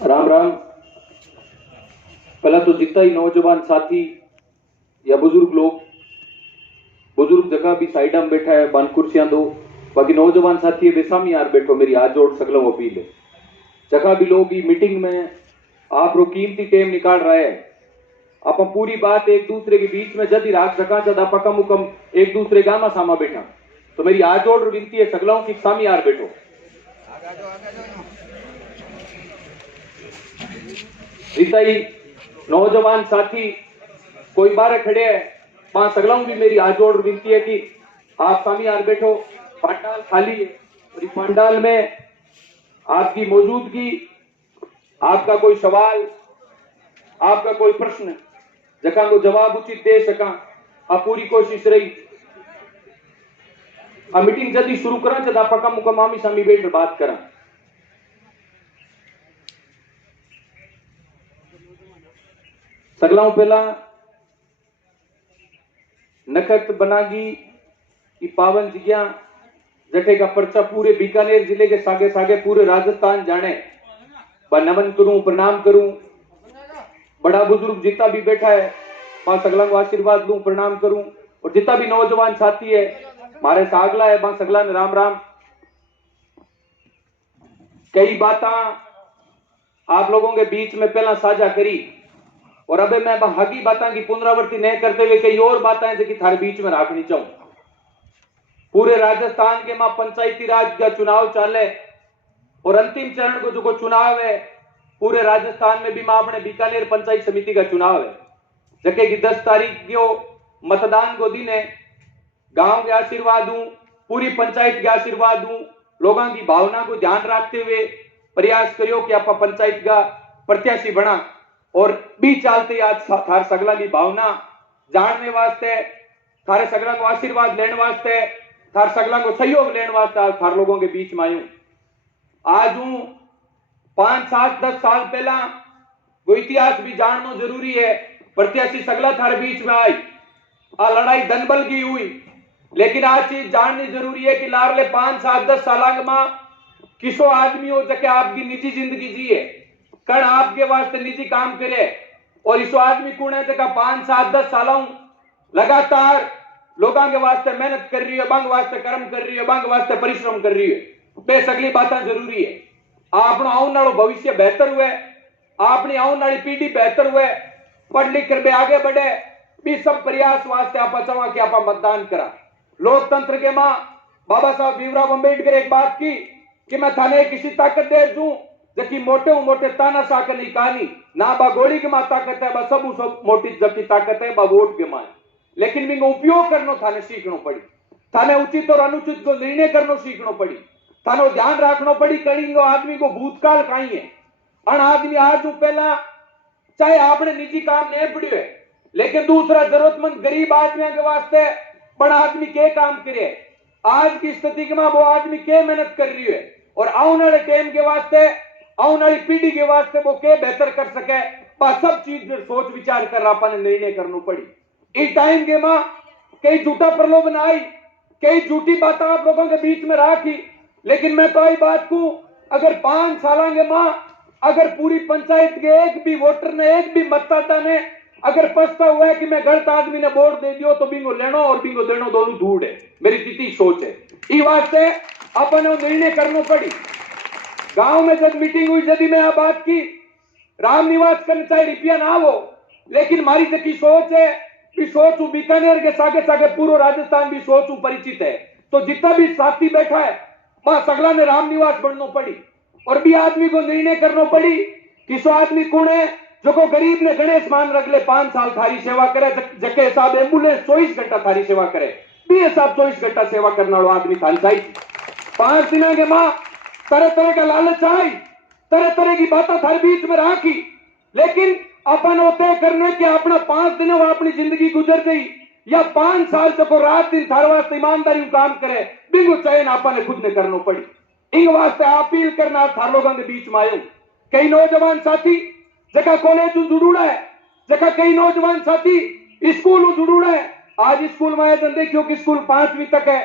राम राम। पहला तो जितना ही नौजवान साथी या बुजुर्ग लोग, बुजुर्ग जगह भी साइड में बैठा है, बंद कुर्सियां दो। बाकी नौजवान साथी है बेसामी यार बैठो, मेरी हाथ जोड़ सकलो अपील है। जगह भी लोग मीटिंग में आप रो कीमती टाइम निकाल रहे हैं। आप पूरी बात एक दूसरे के बीच में जद ही राख सका जद आप कम उकम एक दूसरे गामा सामा बैठा। तो मेरी हाथ जोड़ विनती है सगलों की सामी यार बैठो। इतना ही नौजवान साथी कोई बारे खड़े है, वहां सगलों भी मेरी हाथ जोड़ विनती है कि आप सामी यार बैठो। पंडाल खाली है और इस पंडाल में आपकी मौजूदगी, आपका कोई सवाल, आपका कोई प्रश्न जका को जवाब उचित दे सका, आप पूरी कोशिश रही। मीटिंग जल्दी शुरू करा जब आप कम मुकम आमी सामी बैठ बात करा। सगलाओं पहला नखत बनागी की पावन जगह जठे का पर्चा पूरे बीकानेर जिले के सागे सागे पूरे राजस्थान जाने। नमन करूं, प्रणाम करूं, बड़ा बुजुर्ग जितना भी बैठा है वहां सगला को आशीर्वाद लूं, प्रणाम करूं। और जितना भी नौजवान साथी है मारे सागला है वहां सगला ने राम राम। कई बात आप लोगों के बीच में पहला साझा करी और अबे मैं हकी बातें की पुनरावृत्ति नहीं करते हुए कई और बातें जो कि थारे बीच में रखनी चाहूं। पूरे राजस्थान के मां पंचायती राज का चुनाव चाले और अंतिम चरण को जो चुनाव है पूरे राजस्थान में भी मां अपने बीकानेर पंचायत समिति का चुनाव है, जबकि कि 10 तारीख को मतदान को दिन है। गांव के आशीर्वाद दूं, पूरी पंचायत के आशीर्वाद दूं, लोगों की भावना को ध्यान रखते हुए प्रयास करियो कि आप पंचायत का प्रत्याशी बना। और भी चालते आज थार सगला की भावना जानने वास्ते, थारे सगला को आशीर्वाद लेने वास्ते, थार सगला को सहयोग लेने वास्ते आज थार लोगों के बीच में आयू। आज हूं 5, 7, 10 साल पहला वो इतिहास भी जानना जरूरी है। प्रत्याशी सगला थारे बीच में आई, आ लड़ाई दनबल की हुई, लेकिन आज चीज जाननी जरूरी है कि लारले 5, 7, 10 साल मां किसो आदमी हो जके आपकी निजी जिंदगी जिए, कण आपके वास्ते निजी काम करे। और इस आदमी कौन है जका 5, 7, 10 सालों लगातार लोगों के वास्ते मेहनत कर रही है, बंग वास्ते कर्म कर रही है, बंग वास्ते परिश्रम कर रही है। बेसगली बातें जरूरी है। आपनो आने वाला भविष्य बेहतर हुए, अपनी आने वाली पीढ़ी बेहतर हुए, पढ़ लिख कर आगे बढ़े, भी सब प्रयास वास्ते आप चाहवा कि आप मतदान करा। लोकतंत्र के मां बाबा साहब भीमराव अंबेडकर एक बात की कि मैं थाने किसी ताकत दे दूं जबकि मोटे ताना साकर नहीं कहानी ना बा गोली के मां ताकत है, बा सब मोटी जबकि ताकत है बा वोट के मां। लेकिन बिंगो उपयोग करनो थाने सीखनो पड़ी, थाने उचित और अनुचित को निर्णय करनो सीखनो पड़ी, थानो ध्यान रखनो पड़ी कड़ी आदमी को भूतकाल कहीं है। अन आदमी आज पहला चाहे आपने निजी काम नहीं पड़ियो है, लेकिन दूसरा जरूरतमंद गरीब आदमियों के वास्ते बड़ा आदमी के काम करे। आज की स्थिति में वो आदमी के मेहनत कर रही है और आने वाले टाइम के वास्ते, आने वाली पीढ़ी के वास्ते वो के बेहतर कर सके, सब चीज सोच विचार कर आपने निर्णय करना पड़ी। इस टाइम के मां कई झूठा प्रलोभन आई, कई झूठी बातें आप लोगों के बीच में रखी, लेकिन मैं तो यही बात कहूं, अगर 5 साल के मां अगर पूरी पंचायत के एक भी वोटर ने, एक भी मतदाता ने अगर पछता हुआ है कि मैं गलत आदमी ने वोट दे दियो तो बिंगो लेनो और बिंगो देनो दोनों धूड़ है। मेरी दीदी सोच है इस वास्ते अपन निर्णय करना पड़ी। गांव में जब मीटिंग हुई यदि मैं बात की राम निवास करने चाहे रुपया ना हो, लेकिन हमारी जकी सोच है कि सोच बीकानेर के सागे सागे पूरा राजस्थान भी सोच परिचित है। तो जितना भी साथी बैठा है वहां सगला ने राम निवास बनना पड़ी और भी आदमी को निर्णय करना पड़ी कि सो आदमी कौन है जो को गरीब ने गणेश मान रखले 5 साल थारी सेवा करे, जके हिसाब एम्बुलेंस 24 घंटा थारी सेवा करे, भी हिसाब 24 घंटा सेवा करने वाला आदमी थारी चाहिए। 5 दिन के मां तरह तरह का लालच आई, तरह तरह की बातें थारे बीच में रखी, लेकिन अपन होते करने के अपना 5 दिन अपनी जिंदगी गुजर गई या 5 साल तक रात दिन थारे वास्ते ईमानदारी काम करे, बिंगो चयन आपने खुद ने करना पड़ी। इन वास्ते अपील करना थार लोगों के बीच में आयो। कई नौजवान साथी जगह कॉलेज जुड़ूड़ा है, जगह कई नौजवान साथी स्कूल जुड़ूड़ा है। आज स्कूल में देखियो कि स्कूल 5वीं तक है।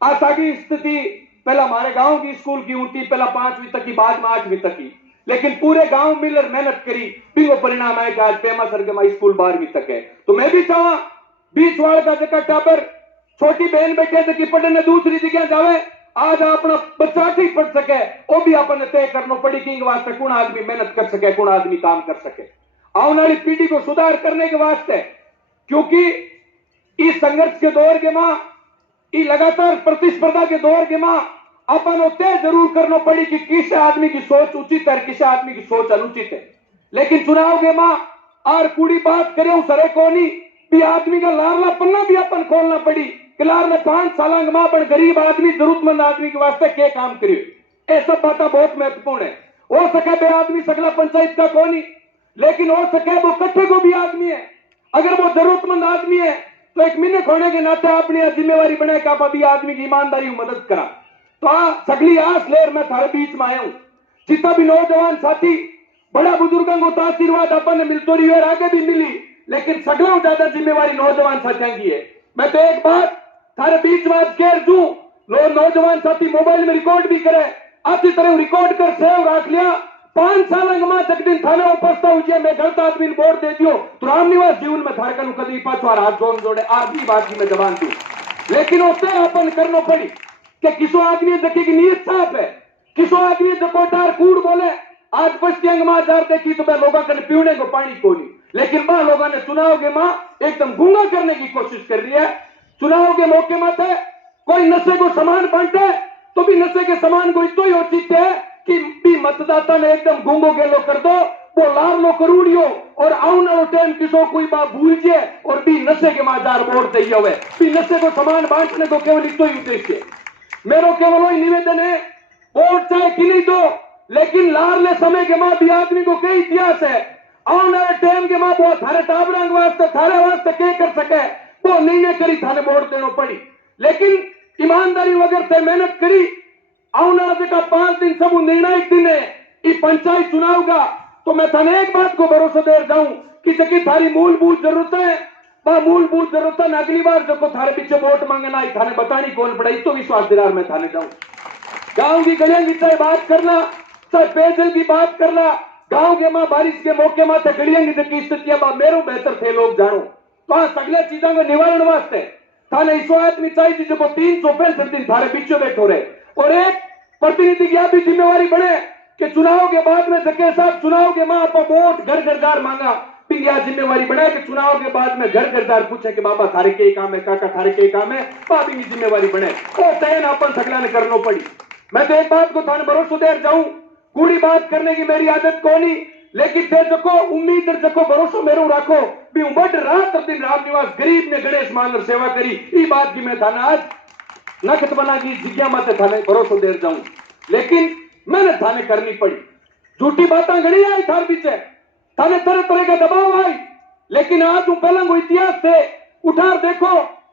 आज सागी स्थिति पहला हमारे गांव की स्कूल की होती, पहला 5वीं तक की, बाद में 8वीं तक की। लेकिन पूरे गांव मिलकर मेहनत करी, बिंगो परिणाम आए कि आज पेमा सर के मां स्कूल 12वीं तक है। तो मैं भी चाहूं बीच वाले का जगह टाबर छोटी बहन बैठे थे कि पढ़ने दूसरी जगह जावे, आज अपना बच्चा ही पढ़ सके, वो भी अपन तय करना पड़ी कि वास्ते कौन आदमी मेहनत कर सके, कौन आदमी काम कर सके आने वाली पीढ़ी को सुधार करने के वास्ते। क्योंकि इस संघर्ष के दौर के मां, इस लगातार प्रतिस्पर्धा के दौर के मां अपन तय जरूर करना पड़ी कि किस आदमी की सोच उचित है, किस आदमी की सोच अनुचित है। लेकिन चुनाव के मां और कुड़ी बात करे सरे कोनी भी आदमी का लारला पन्ना भी अपन खोलना पड़ी कि लारला 5 साल मां अपन गरीब आदमी जरूरतमंद आदमी के वास्ते क्या काम करियो। ये सब बातें बहुत महत्वपूर्ण है। हो सके बे आदमी सगला पंचायत का कोनी, लेकिन हो सके वो कट्ठे को भी आदमी है। अगर वो जरूरतमंद आदमी है तो एक मिनट होने के नाते अपनी जिम्मेवारी बने कि आप अभी आदमी की ईमानदारी मदद करा। तो सगली आस लेर मैं थारे बीच में आया हूं। जितना भी नौजवान साथी बड़ा बुजुर्गों को आशीर्वाद अपन ने मिलती रही और आगे भी मिली, लेकिन सगलों ज्यादा जिम्मेवारी नौजवान साथियों की है। मैं तो एक बात थारे बीच में कह दू, नौजवान साथी मोबाइल में रिकॉर्ड भी करे, अच्छी तरह रिकॉर्ड कर सेव रख लिया। 5 साल जग दिन थाने उपस्था हुई मैं गलत आदमी वोट दे दियो तो रामनिवास जीवन में थारे कनु कभी पाछवार हाथ जोड़े आदमी बात की मैं जबान दू। लेकिन उससे अपन करना पड़ी कि किसो आदमी जकी की नीयत साफ है, किसो आदमी जकोटार कूड़ बोले। आज पश्चिम मां जार देखी तो मैं लोगों का पीने को पानी को नहीं, लेकिन मां लोगों ने चुनाव के मां एकदम गूंगा करने की कोशिश कर रही है। चुनाव के मौके में थे कोई नशे को सामान बांटे तो भी नशे के सामान को इतना ही उचित है कि भी मतदाता ने एकदम गूंगो गेलो कर दो, वो लार लो करूड़ियो और आउन टाइम किसो कोई बात भूल जाए और भी नशे के माजार वोट दे हुए भी नशे को सामान बांटने को केवल इतना ही उद्देश्य। मेरो केवल वही निवेदन है, वोट चाहे किन्हीं दो, लेकिन लारले समय के मां भी आदमी को कई इतिहास है। आने वाले टाइम के मां वो थारे टाबरंग वास्ते थारे वास्ते क्या कर सके वो निर्णय करी थाने वोट देना पड़ी। लेकिन ईमानदारी वगैरह से मेहनत करी आने वाले का 5 दिन सब निर्णायक दिन है इस पंचायत चुनाव का। तो मैं थाने एक बात को भरोसा दे जाऊं कि जबकि थारी मूलभूत जरूरत है वह मूलभूत जरूरत है अगली बार जब थारे पीछे वोट मांगना थाने बतानी कौन पड़े तो विश्वास दिलार में थाने जाऊं। गांव की गलियां की चाहे बात करना, चाहे पेयजल की बात करना, गांव के मां बारिश के मौके में गलियां की स्थितियां मेरो बेहतर थे लोग जानो। तो हाँ सगले चीजों को निवारण वास्ते थाने इस आदमी चाहिए जो 365 दिन थारे पीछे बैठो रहे और एक प्रतिनिधि की भी जिम्मेवारी बने कि चुनाव के बाद में जके साहब चुनाव के मां आपका वोट घर घरदार मांगा पिंगिया जिम्मेवारी बने कि चुनाव के बाद में घर घरदार पूछे कि बाबा थारे के काम है, काका थारे के काम है, बाबी की जिम्मेवारी बने तो चयन अपन सगला ने करना पड़ी। मैं तो एक बात को थाने भरोसा दे जाऊं, कूड़ी बात करने की मेरी आदत को नहीं, लेकिन थे जको उम्मीद जको भरोसा मेरो रखो भी बड़ रात दिन रामनिवास गरीब ने गणेश मान सेवा करी ई बात की मैं थाने आज नखत बना की जिज्ञा माते थाने भरोसा दे जाऊं। लेकिन मैंने थाने करनी पड़ी, झूठी बातें गड़ी आई थार पीछे, थाने तरह तरह का दबाव आई, लेकिन आज तू पहला वो इतिहास से उठार देखो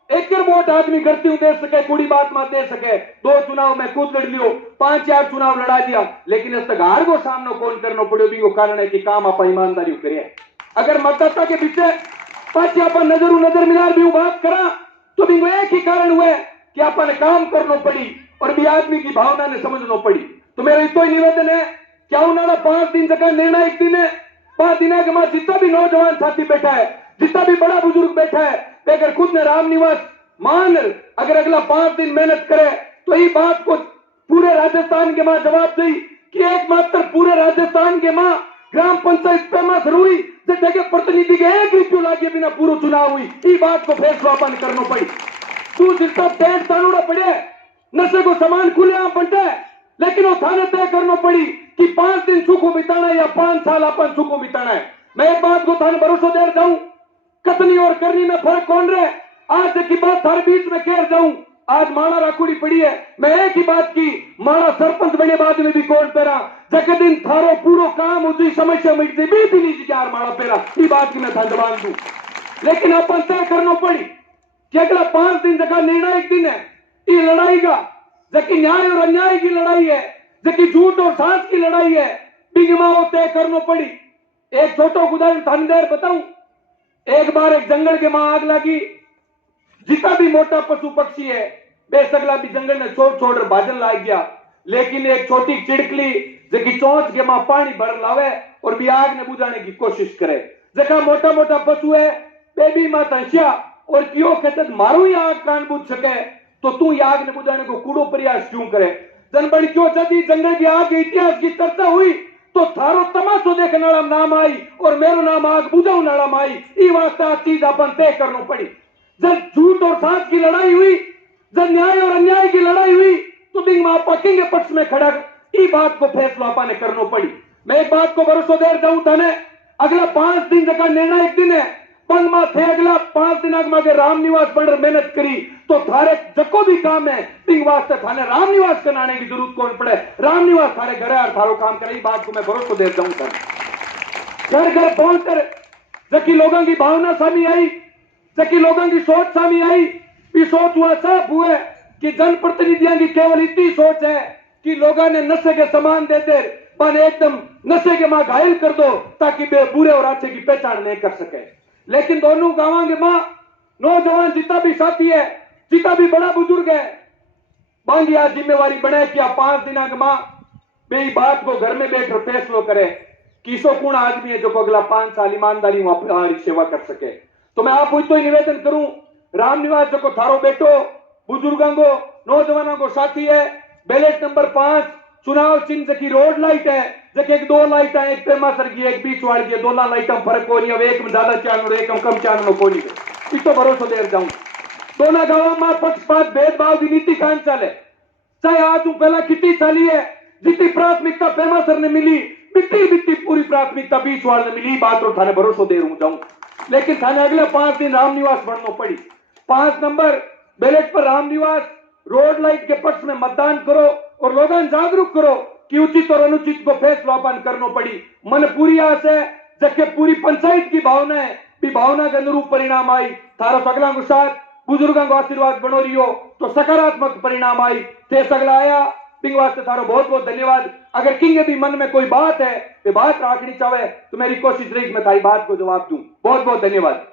एक वोट आदमी करती हूं दे सके, कुड़ी बात मत दे सके। 2 चुनाव में खुद लड़ लियो, 5-4 चुनाव लड़ा दिया, लेकिन इस तक हार को सामना कौन करना पड़े भी वो कारण है कि काम आप ईमानदारी करे। अगर मतदाता के पीछे पांच अपन नजर मिला भी बात करा तो भी वो एक ही कारण हुआ कि अपन काम करना पड़ी और भी आदमी की भावना ने समझना पड़ी। तो मेरा इतना ही निवेदन है क्या उन्होंने 5 दिन जगह निर्णायक दिन है, 5 दिन के बाद जितना भी नौजवान साथी बैठा है, जितना भी बड़ा बुजुर्ग बैठा है, अगर खुद ने रामनिवास मान अगर अगला 5 दिन मेहनत करे तो ये बात को पूरे राजस्थान के मां जवाब दी कि एकमात्र पूरे राजस्थान के मां ग्राम पंचायत पेमा हुई जगह प्रतिनिधि के 1 रुपये लागे बिना पूरा चुनाव हुई, ये बात को फैसला अपन करना पड़ी। तू जितना तेज तानुड़ा पड़े नशे को सामान खुले बंटे, लेकिन वो थाने तय करना पड़ी कि 5 दिन सुखो बिताना या 5 साल अपन सुखो बिताना है। मैं एक बात को थाने भरोसा दे जाऊं, कतनी और करनी में फर्क कौन रहे। आज की बात थारे बीच में कह जाऊं, आज माणा राखुड़ी पड़ी है, मैं एक ही बात की माणा सरपंच बने बाद में भी कौन पेरा जगह दिन थारो पूरो काम होती समस्या मिटती भी नहीं यार माणा पेरा, ये बात की मैं था जवान दू। लेकिन अपन तय करना पड़ी कि अगला 5 दिन जगह निर्णायक दिन है, ये लड़ाई का जबकि न्याय और अन्याय की लड़ाई है, जबकि झूठ और सांस की लड़ाई है, बिगमा वो तय करना पड़ी। एक छोटा उदाहरण थाने देर बताऊं, एक बार एक जंगल के मां आग लगी, जितना भी मोटा पशु पक्षी है बेसगला भी जंगल में छोड़ छोड़ भाजन लाग गया, लेकिन एक छोटी चिड़कली जकी चौंच के मां पानी भर लावे और भी आग ने बुझाने की कोशिश करे। जका मोटा मोटा पशु है बेबी माता श्या और क्यों कहते मारू ही आग कान बुझ सके तो तू ये आग ने बुझाने को कूड़ो प्रयास क्यों करे। जनबड़ क्यों जदी जंगल की आग के इतिहास की चर्चा हुई तो थारो तमाशो देखने वाला नाम आई और मेरो नाम आग बुझाऊ नाम आई। ये वास्ता चीज अपन तय करना पड़ी। जब झूठ और सच की लड़ाई हुई, जब न्याय और अन्याय की लड़ाई हुई तो बिंग मां पक्की के पक्ष में खड़ा ये बात को फैसला अपन ने करना पड़ी। मैं एक बात को भरोसा दे जाऊं थाने अगला 5 दिन का निर्णायक दिन है। पंग मां थे अगला 5 दिन आगे राम निवास बन मेहनत करी तो थारे जको भी काम है बिंग वास्ते थाने राम निवास कराने की जरूरत कौन पड़े। राम निवास थारे घर और थारो काम करे बात को मैं भरोसा दे जाऊं थाने। घर घर पहुंचकर जकी लोगों की भावना सामने आई, जकी लोगों की सोच सामने आई, ये सोच हुआ साफ हुआ कि जनप्रतिनिधियों की केवल इतनी सोच है कि लोगों ने नशे के सामान देते पर एकदम नशे के मां घायल कर दो ताकि वे बुरे और अच्छे की पहचान नहीं कर सके। लेकिन दोनों गांवों के मां नौजवान जितना भी साथी है, जितना भी बड़ा बुजुर्ग है, बांगी आज जिम्मेवारी बने कि 5 दिन के मां वे बात को घर में बैठकर फैसलो करे कि सो कौन आदमी है जो को अगला 5 साल ईमानदारी हमारी सेवा कर सके। तो मैं आप तो निवेदन करूं राम निवास जो को थारो बेटो बुजुर्गों को नौजवानों को साथी है। बैलेट नंबर 5 चुनाव चिन्ह की रोड लाइट है जबकि एक 2 लाइट है, एक पेमा सर की एक बीच वाली की 2 लाइट फर्क हो रही है। एक में ज्यादा चांद एक में कम चांद को नहीं इस तो भरोसा दे जाऊं। दोनों गांवों में पक्षपात भेदभाव की नीति कान चले। चाहे आज पहला कितनी चाली है जितनी प्राथमिकता पेमा सर ने मिली बिट्टी पूरी प्राथमिकता बीच वाले ने मिली बात और थाने भरोसा दे जाऊं। लेकिन थाने अगले 5 दिन राम निवास बनना पड़ी। 5 नंबर बैलेट पर राम निवास रोड लाइट के पक्ष में मतदान करो और लोगों जागरूक करो कि उचित और अनुचित को फैसलापन करना पड़ी। मन पूरी आस है जबकि पूरी पंचायत की भावना है भी भावना के अनुरूप परिणाम आई। थारा सगला के साथ बुजुर्गों को आशीर्वाद बनो रही हो तो सकारात्मक परिणाम आई थे सगला आया। बिंग वास्ते थारो बहुत बहुत धन्यवाद। अगर किंग भी मन में कोई बात है बात रखनी चाहे तो मेरी कोशिश रही मैं थारी बात को जवाब दूं। बहुत बहुत धन्यवाद।